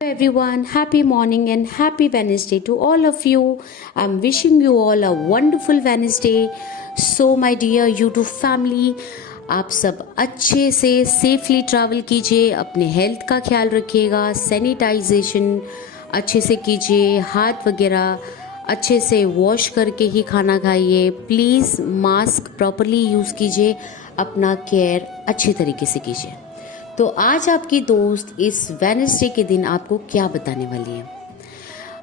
Everyone, happy morning and happy Wednesday to all of you. I'm wishing you all a wonderful Wednesday. So my dear YouTube family, आप सब अच्छे से safely travel कीजिए, अपने health का ख्याल रखिएगा, सैनिटाइजेशन अच्छे से कीजिए, हाथ वगैरह अच्छे से वॉश करके ही खाना खाइए, प्लीज़ मास्क प्रॉपरली यूज़ कीजिए, अपना केयर अच्छी तरीके से कीजिए। तो आज आपकी दोस्त इस वेडनेसडे के दिन आपको क्या बताने वाली है।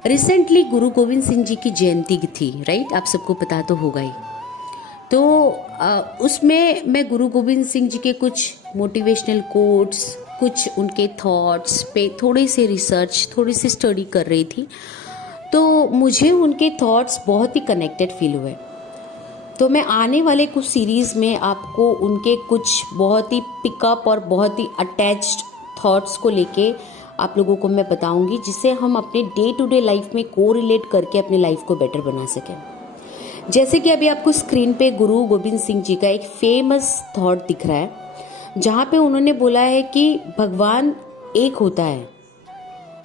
रिसेंटली गुरु गोविंद सिंह जी की जयंती थी, राइट? आप सबको पता तो होगा ही। तो उसमें मैं गुरु गोविंद सिंह जी के कुछ मोटिवेशनल कोट्स, कुछ उनके थॉट्स पे थोड़ी सी रिसर्च, थोड़ी सी स्टडी कर रही थी। तो मुझे उनके थॉट्स बहुत ही कनेक्टेड फील हुए। तो मैं आने वाले कुछ सीरीज़ में आपको उनके कुछ बहुत ही पिकअप और बहुत ही अटैच्ड थॉट्स को लेके आप लोगों को मैं बताऊंगी, जिससे हम अपने डे टू डे लाइफ में कोरिलेट करके अपनी लाइफ को बेटर बना सकें। जैसे कि अभी आपको स्क्रीन पे गुरु गोविंद सिंह जी का एक फेमस थॉट दिख रहा है, जहाँ पे उन्होंने बोला है कि भगवान एक होता है,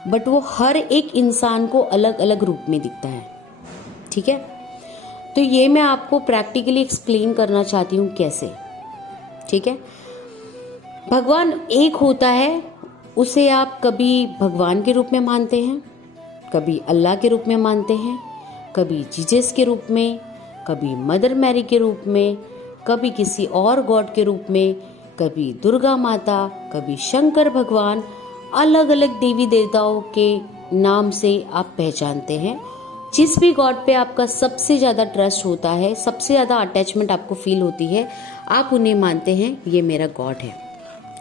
बट वो हर एक इंसान को अलग अलग रूप में दिखता है। ठीक है, तो ये मैं आपको प्रैक्टिकली एक्सप्लेन करना चाहती हूँ कैसे। ठीक है, भगवान एक होता है, उसे आप कभी भगवान के रूप में मानते हैं, कभी अल्लाह के रूप में मानते हैं, कभी जीसस के रूप में, कभी मदर मैरी के रूप में, कभी किसी और गॉड के रूप में, कभी दुर्गा माता, कभी शंकर भगवान, अलग अलग देवी देवताओं के नाम से आप पहचानते हैं। जिस भी गॉड पे आपका सबसे ज़्यादा ट्रस्ट होता है, सबसे ज़्यादा अटैचमेंट आपको फील होती है, आप उन्हें मानते हैं ये मेरा गॉड है।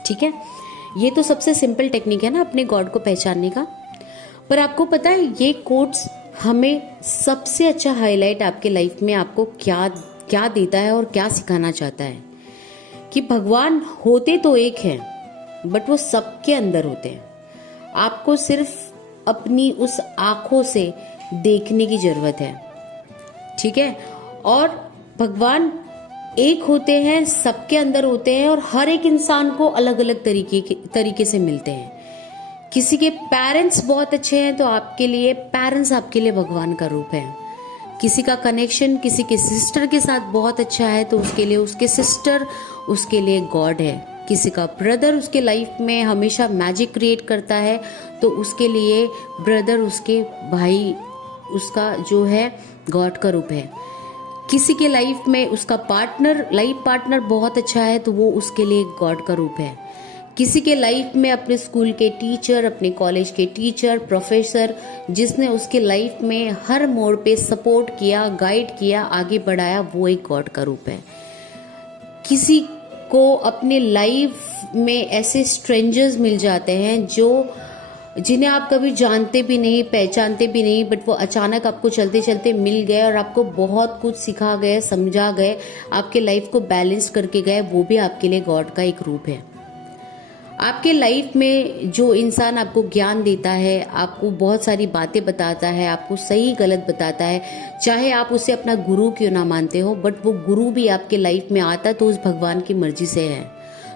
ठीक है, ये तो सबसे सिंपल टेक्निक है ना अपने गॉड को पहचानने का। पर आपको पता है ये कोट्स हमें सबसे अच्छा हाईलाइट आपके लाइफ में आपको क्या क्या देता है और क्या सिखाना चाहता है कि भगवान होते तो एक हैं, बट वो सबके अंदर होते हैं। आपको सिर्फ अपनी उस आंखों से देखने की जरूरत है। ठीक है, और भगवान एक होते हैं, सबके अंदर होते हैं और हर एक इंसान को अलग अलग तरीके से मिलते हैं। किसी के पेरेंट्स बहुत अच्छे हैं तो आपके लिए पेरेंट्स आपके लिए भगवान का रूप है। किसी का कनेक्शन किसी के सिस्टर के साथ बहुत अच्छा है तो उसके लिए उसके सिस्टर उसके लिए गॉड है। किसी का ब्रदर उसके लाइफ में हमेशा मैजिक क्रिएट करता है तो उसके लिए ब्रदर उसके भाई उसका जो है गॉड का रूप है। किसी के लाइफ में उसका लाइफ पार्टनर बहुत अच्छा है तो वो उसके लिए गॉड का रूप है। किसी के लाइफ में अपने स्कूल के टीचर, अपने कॉलेज के टीचर, प्रोफेसर, जिसने उसके लाइफ में हर मोड़ पे सपोर्ट किया, गाइड किया, आगे बढ़ाया, वो एक गॉड का रूप है। किसी को अपने लाइफ में ऐसे स्ट्रेंजर्स मिल जाते हैं जिन्हें आप कभी जानते भी नहीं, पहचानते भी नहीं, बट वो अचानक आपको चलते चलते मिल गए और आपको बहुत कुछ सिखा गए, समझा गए, आपके लाइफ को बैलेंस करके गए, वो भी आपके लिए गॉड का एक रूप है। आपके लाइफ में जो इंसान आपको ज्ञान देता है, आपको बहुत सारी बातें बताता है, आपको सही गलत बताता है, चाहे आप उसे अपना गुरु क्यों ना मानते हो, बट वो गुरु भी आपके लाइफ में आता तो उस भगवान की मर्जी से है,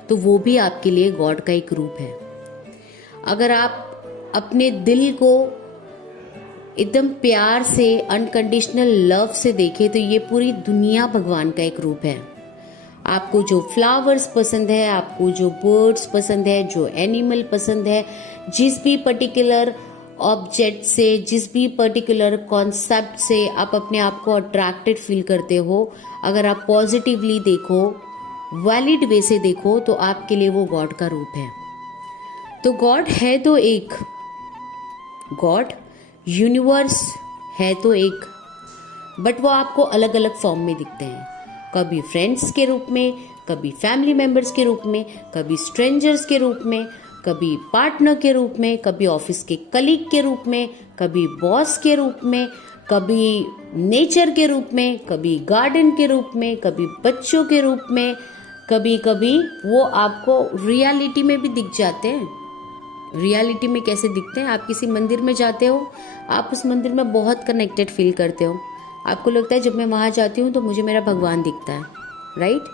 तो वो भी आपके लिए गॉड का एक रूप है। अगर आप अपने दिल को एकदम प्यार से, अनकंडीशनल लव से देखें तो ये पूरी दुनिया भगवान का एक रूप है। आपको जो फ्लावर्स पसंद है, आपको जो बर्ड्स पसंद है, जो एनिमल पसंद है, जिस भी पर्टिकुलर ऑब्जेक्ट से, जिस भी पर्टिकुलर कॉन्सेप्ट से आप अपने आप को अट्रैक्टेड फील करते हो, अगर आप पॉजिटिवली देखो, वैलिड वे से देखो, तो आपके लिए वो गॉड का रूप है। तो गॉड है तो एक, गॉड यूनिवर्स है तो एक, बट वो आपको अलग अलग फॉर्म में दिखते हैं। कभी फ्रेंड्स के रूप में, कभी फैमिली मेंबर्स के रूप में, कभी स्ट्रेंजर्स के रूप में, कभी पार्टनर के रूप में, कभी ऑफिस के कलीग के रूप में, कभी बॉस के रूप में, कभी नेचर के रूप में, कभी गार्डन के रूप में, कभी बच्चों के रूप में, कभी कभी वो आपको रियलिटी में भी दिख जाते हैं। रियलिटी में कैसे दिखते हैं? आप किसी मंदिर में जाते हो, आप उस मंदिर में बहुत कनेक्टेड फील करते हो, आपको लगता है जब मैं वहाँ जाती हूँ तो मुझे मेरा भगवान दिखता है, राइट?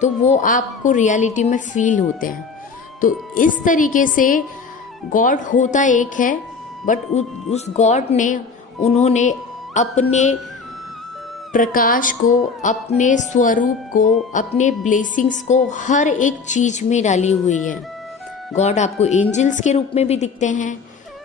तो वो आपको रियलिटी में फील होते हैं। तो इस तरीके से गॉड होता एक है, बट उस गॉड ने उन्होंने अपने प्रकाश को, अपने स्वरूप को, अपने ब्लेसिंग्स को हर एक चीज में डाली हुई है। गॉड आपको एंजल्स के रूप में भी दिखते हैं,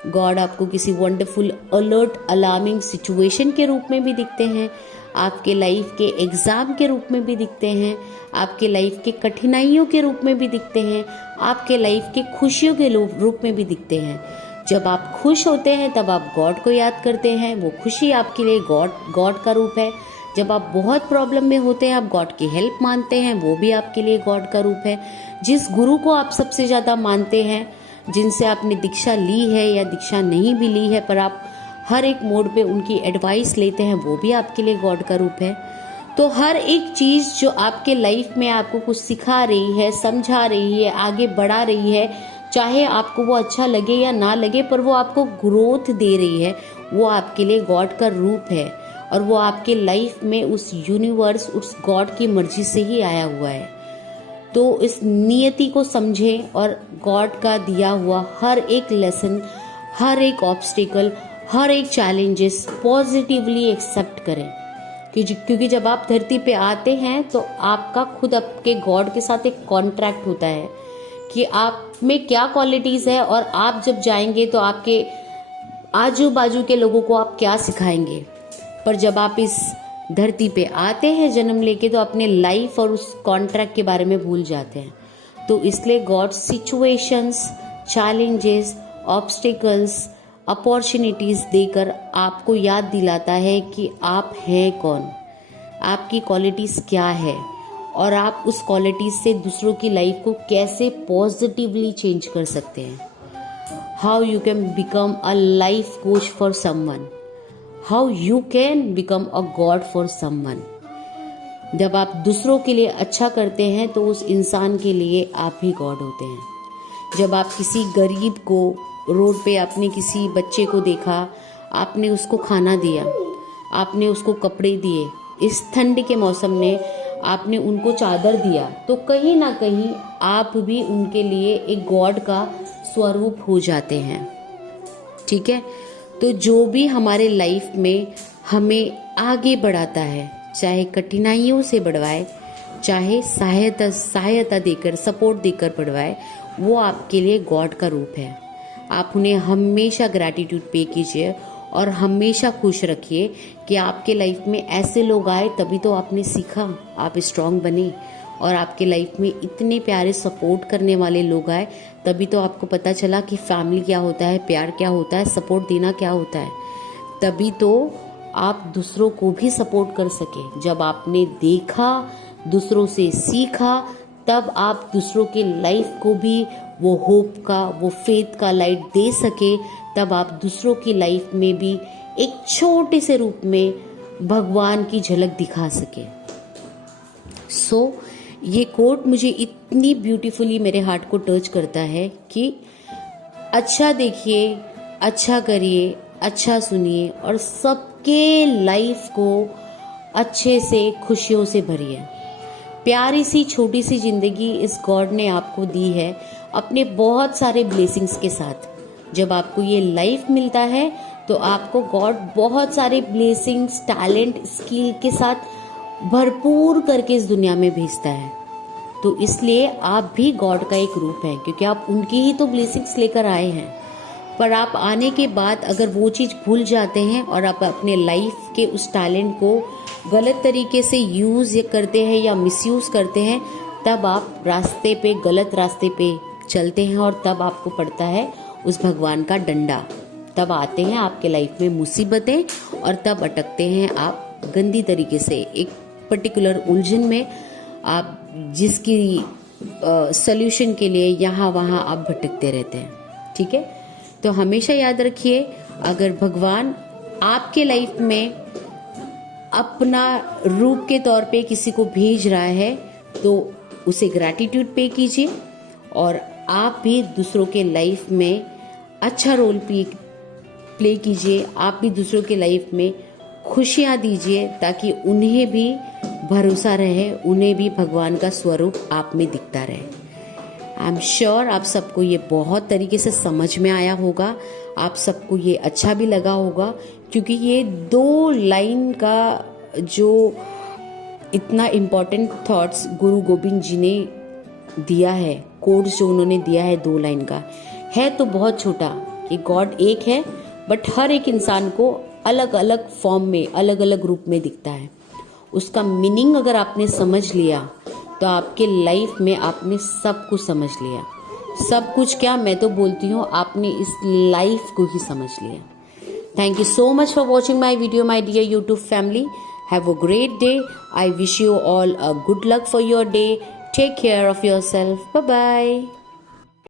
गॉड आपको किसी वंडरफुल अलर्ट अलार्मिंग सिचुएशन के रूप में भी दिखते हैं, आपके लाइफ के एग्जाम के रूप में भी दिखते हैं, आपके लाइफ के कठिनाइयों के रूप में भी दिखते हैं, आपके लाइफ के खुशियों के रूप में भी दिखते हैं। जब आप खुश होते हैं तब आप गॉड को याद करते हैं, वो खुशी आपके लिए गॉड का रूप है। जब आप बहुत प्रॉब्लम में होते हैं आप गॉड की हेल्प मानते हैं, वो भी आपके लिए गॉड का रूप है। जिस गुरु को आप सबसे ज़्यादा मानते हैं, जिनसे आपने दीक्षा ली है या दीक्षा नहीं भी ली है, पर आप हर एक मोड पे उनकी एडवाइस लेते हैं, वो भी आपके लिए गॉड का रूप है। तो हर एक चीज़ जो आपके लाइफ में आपको कुछ सिखा रही है, समझा रही है, आगे बढ़ा रही है, चाहे आपको वो अच्छा लगे या ना लगे, पर वो आपको ग्रोथ दे रही है, वो आपके लिए गॉड का रूप है। और वो आपके लाइफ में उस यूनिवर्स, उस गॉड की मर्जी से ही आया हुआ है। तो इस नियति को समझें और गॉड का दिया हुआ हर एक लेसन, हर एक ऑब्स्टिकल, हर एक चैलेंजेस पॉजिटिवली एक्सेप्ट करें। क्योंकि जब आप धरती पे आते हैं तो आपका खुद आपके गॉड के साथ एक कॉन्ट्रैक्ट होता है कि आप में क्या क्वालिटीज़ है, और आप जब जाएंगे तो आपके आजू बाजू के लोगों को आप क्या सिखाएंगे। पर जब आप इस धरती पे आते हैं जन्म लेके, तो अपने लाइफ और उस कॉन्ट्रैक्ट के बारे में भूल जाते हैं। तो इसलिए God situations, challenges, obstacles, opportunities देकर आपको याद दिलाता है कि आप हैं कौन, आपकी क्वालिटीज क्या है, और आप उस क्वालिटीज से दूसरों की लाइफ को कैसे पॉजिटिवली चेंज कर सकते हैं। How you can become a life coach for someone, how you can become a God for someone. जब आप दूसरों के लिए अच्छा करते हैं तो उस इंसान के लिए आप ही गॉड होते हैं। जब आप किसी गरीब को रोड पे, आपने किसी बच्चे को देखा, आपने उसको खाना दिया, आपने उसको कपड़े दिए, इस ठंड के मौसम में आपने उनको चादर दिया, तो कहीं ना कहीं आप भी उनके लिए एक गॉड का स्वरूप हो जाते हैं। ठीक है, तो जो भी हमारे लाइफ में हमें आगे बढ़ाता है, चाहे कठिनाइयों से बढ़वाए, चाहे सहायता देकर, सपोर्ट देकर बढ़वाए, वो आपके लिए गॉड का रूप है। आप उन्हें हमेशा ग्रैटिट्यूड पे कीजिए और हमेशा खुश रखिए कि आपके लाइफ में ऐसे लोग आए, तभी तो आपने सीखा, आप स्ट्रांग बने, और आपके लाइफ में इतने प्यारे सपोर्ट करने वाले लोग आए, तभी तो आपको पता चला कि फैमिली क्या होता है, प्यार क्या होता है, सपोर्ट देना क्या होता है। तभी तो आप दूसरों को भी सपोर्ट कर सके। जब आपने देखा, दूसरों से सीखा, तब आप दूसरों के लाइफ को भी वो होप का, वो फेथ का लाइट दे सके। तब आप दूसरों की लाइफ में भी एक छोटे से रूप में भगवान की झलक दिखा सके। सो ये कोट मुझे इतनी ब्यूटीफुली मेरे हार्ट को टच करता है कि अच्छा देखिए, अच्छा करिए, अच्छा सुनिए, और सबके लाइफ को अच्छे से, खुशियों से भरिए। प्यारी सी छोटी सी जिंदगी इस गॉड ने आपको दी है, अपने बहुत सारे ब्लेसिंग्स के साथ। जब आपको ये लाइफ मिलता है तो आपको गॉड बहुत सारे ब्लेसिंग्स, टैलेंट, स्किल के साथ भरपूर करके इस दुनिया में भेजता है। तो इसलिए आप भी गॉड का एक रूप हैं, क्योंकि आप उनकी ही तो ब्लेसिंग्स लेकर आए हैं। पर आप आने के बाद अगर वो चीज़ भूल जाते हैं और आप अपने लाइफ के उस टैलेंट को गलत तरीके से यूज़ करते हैं या मिसयूज़ करते हैं, तब आप गलत रास्ते पे चलते हैं, और तब आपको पड़ता है उस भगवान का डंडा। तब आते हैं आपके लाइफ में मुसीबतें, और तब अटकते हैं आप गंदी तरीके से एक पर्टिकुलर उलझन में, आप जिसकी सल्यूशन के लिए यहाँ वहाँ आप भटकते रहते हैं। ठीक है, तो हमेशा याद रखिए, अगर भगवान आपके लाइफ में अपना रूप के तौर पे किसी को भेज रहा है तो उसे ग्रैटिट्यूड पे कीजिए, और आप भी दूसरों के लाइफ में अच्छा रोल प्ले कीजिए। आप भी दूसरों के लाइफ में खुशियाँ दीजिए, ताकि उन्हें भी भरोसा रहे, उन्हें भी भगवान का स्वरूप आप में दिखता रहे। आई एम श्योर आप सबको ये बहुत तरीके से समझ में आया होगा, आप सबको ये अच्छा भी लगा होगा, क्योंकि ये 2 लाइन का जो इतना इम्पोर्टेंट थॉट्स गुरु गोविंद जी ने दिया है, कोड जो उन्होंने दिया है 2 लाइन का, है तो बहुत छोटा कि गॉड एक है, बट हर एक इंसान को अलग अलग फॉर्म में, अलग अलग रूप में दिखता है। उसका मीनिंग अगर आपने समझ लिया तो आपके लाइफ में आपने सब कुछ समझ लिया। सब कुछ क्या, मैं तो बोलती हूँ आपने इस लाइफ को ही समझ लिया। Thank you so much for watching my video, my dear YouTube family. Have a great day. I wish you all a good luck for your day. Take care of yourself. Bye bye.